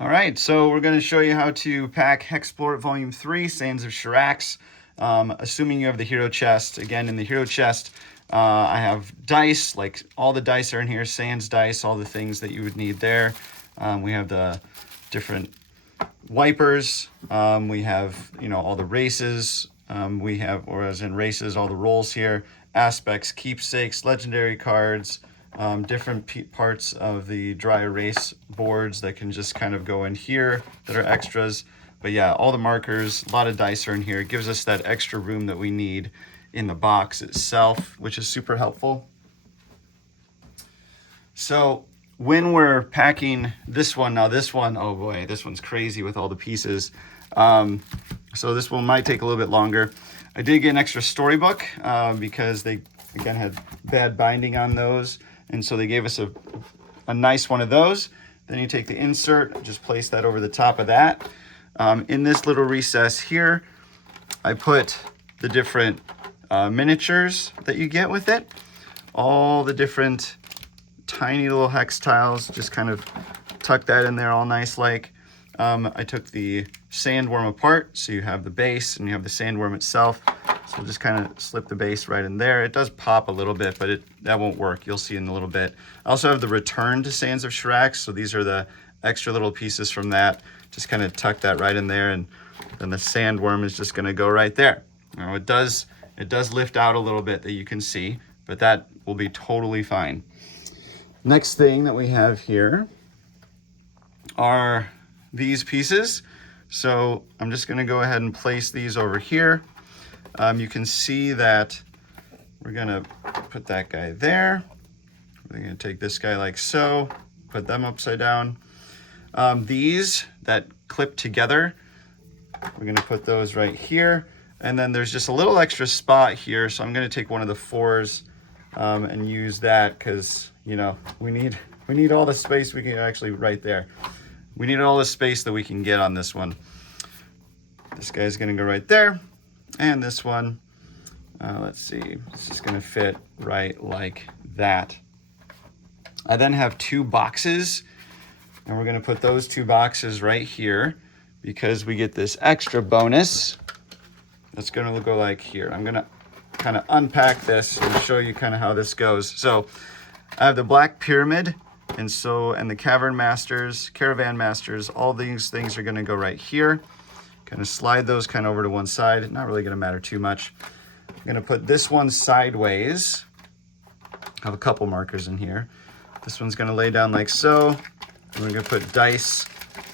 All right, so we're going to show you how to pack Hexplore It Volume 3, Sands of Shurax. Assuming you have the hero chest. Again, in the hero chest, I have dice, like all the dice are in here, Sands dice, all the things that you would need there. We have the different wipers. We have, all the races. We have, or as in races, all the rolls here, aspects, keepsakes, legendary cards, different parts of the dry erase boards that can just kind of go in here that are extras. But yeah, all the markers, a lot of dice are in here. It gives us that extra room that we need in the box itself, which is super helpful. So when we're packing this one, now this one, oh boy, this one's crazy with all the pieces. So this one might take a little bit longer. I did get an extra storybook because they, again, had bad binding on those. And so they gave us a nice one of those. Then you take the insert, just place that over the top of that. In this little recess here, I put the different miniatures that you get with it. All the different tiny little hex tiles, just kind of tuck that in there all nice like. I took the sandworm apart, so you have the base and you have the sandworm itself. So just kind of slip the base right in there. It does pop a little bit, but that won't work. You'll see in a little bit. I also have the Return to Sands of Shurax, so these are the extra little pieces from that. Just kind of tuck that right in there, and then the sandworm is just going to go right there. Now it does lift out a little bit that you can see, but that will be totally fine. Next thing that we have here are these pieces. So I'm just going to go ahead and place these over here. You can see that we're going to put that guy there. We're going to take this guy like so, put them upside down. These that clip together, we're going to put those right here. And then there's just a little extra spot here. So I'm going to take one of the 4s and use that because, we need all the space we can actually right there. We need all the space that we can get on this one. This guy's going to go right there. And this one, let's see, it's just going to fit right like that. I then have 2 boxes, and we're going to put those 2 boxes right here because we get this extra bonus. That's going to go like here. I'm going to kind of unpack this and show you kind of how this goes. So I have the Black Pyramid, and the Caravan Masters, all these things are going to go right here. Kind of slide those kind of over to one side. Not really going to matter too much. I'm going to put this one sideways. I have a couple markers in here. This one's going to lay down like so. And we're going to put dice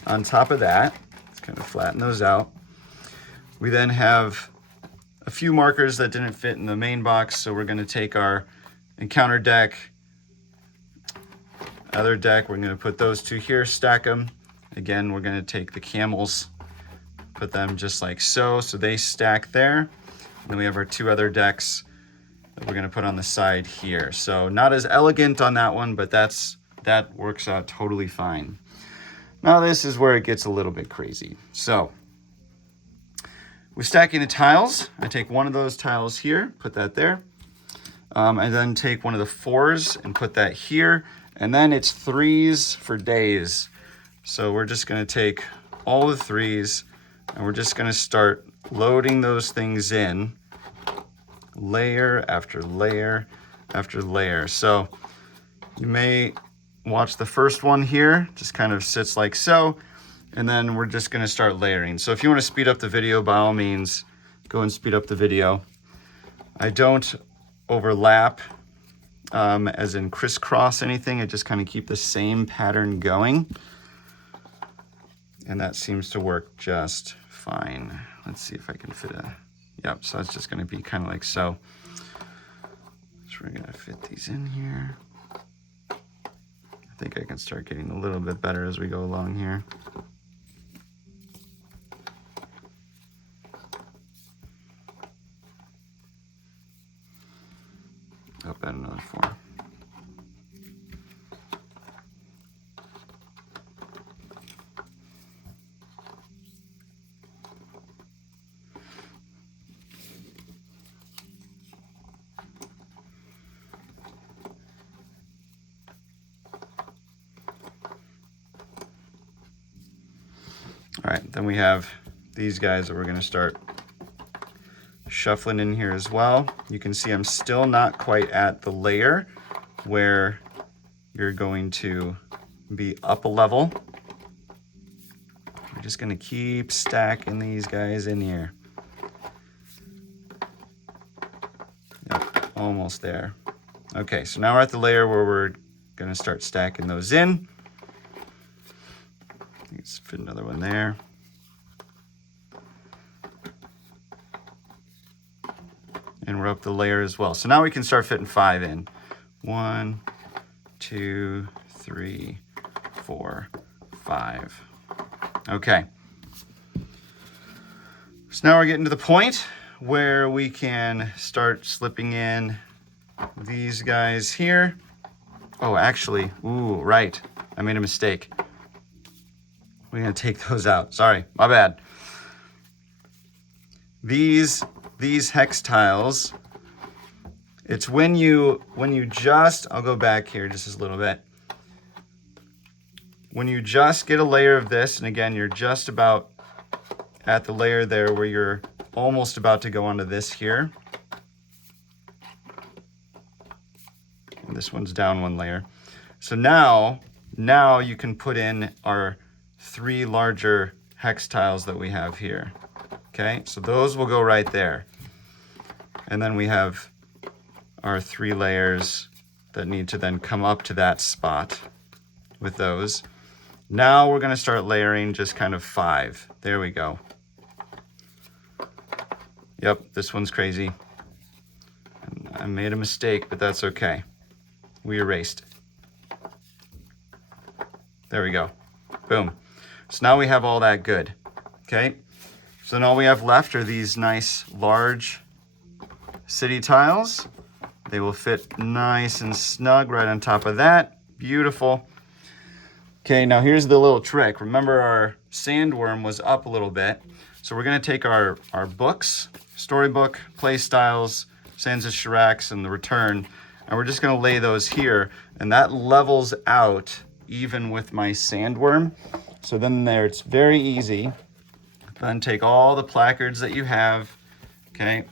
on top of that. Let's kind of flatten those out. We then have a few markers that didn't fit in the main box. So we're going to take our encounter deck, other deck. We're going to put those 2 here, stack them. Again, we're going to take the camels, put them just like so they stack there. And then we have our 2 other decks that we're going to put on the side here. So not as elegant on that one, but that works out totally fine. Now this is where it gets a little bit crazy. So we're stacking the tiles. I take one of those tiles here, put that there. I then take one of the 4s and put that here. And then it's 3s for days. So we're just going to take all the 3s, and we're just going to start loading those things in, layer after layer after layer. So you may watch the first one here, just kind of sits like so, and then we're just going to start layering. So if you want to speed up the video, by all means, go and speed up the video. I don't overlap, as in crisscross anything. I just kind of keep the same pattern going. And that seems to work just fine. Let's see if I can fit yep, so it's just going to be kind of like so. So we're going to fit these in here. I think I can start getting a little bit better as we go along here. Oh, add another 4. All right, then we have these guys that we're gonna start shuffling in here as well. You can see I'm still not quite at the layer where you're going to be up a level. We're just gonna keep stacking these guys in here. Yep, almost there. Okay, so now we're at the layer where we're gonna start stacking those in. Let's fit another one there. And we're up the layer as well. So now we can start fitting 5 in. 1, 2, 3, 4, 5. Okay. So now we're getting to the point where we can start slipping in these guys here. Oh, actually, ooh, right. I made a mistake. We're gonna take those out. Sorry, my bad. These hex tiles, it's when you just, I'll go back here just a little bit. When you just get a layer of this, and again, you're just about at the layer there where you're almost about to go onto this here. And this one's down one layer. So now you can put in our 3 larger hex tiles that we have here. Okay, so those will go right there. And then we have our 3 layers that need to then come up to that spot with those. Now we're gonna start layering just kind of 5. There we go. Yep, this one's crazy. I made a mistake, but that's okay. We erased. There we go. Boom. So now we have all that good. Okay. So then all we have left are these nice large city tiles. They will fit nice and snug right on top of that. Beautiful. Okay, now here's the little trick. Remember our sandworm was up a little bit. So we're gonna take our books, storybook, play styles, Sands of Shurax, and the return, and we're just gonna lay those here, and that levels out even with my sandworm. So then there, it's very easy. Then take all the placards that you have, okay,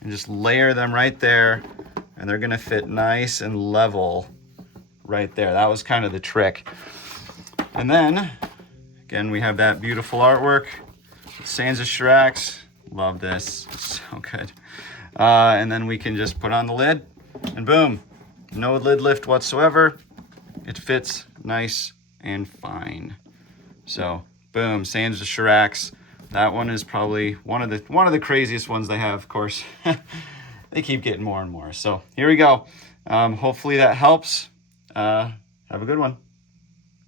and just layer them right there, and they're gonna fit nice and level right there. That was kind of the trick. And then, again, we have that beautiful artwork. Sands of Shurax, love this, so good. And then we can just put on the lid, and boom, no lid lift whatsoever. It fits nice and fine. So, boom, Sands of Shurax. That one is probably one of the craziest ones they have, of course. They keep getting more and more. So here we go. Hopefully that helps. Have a good one.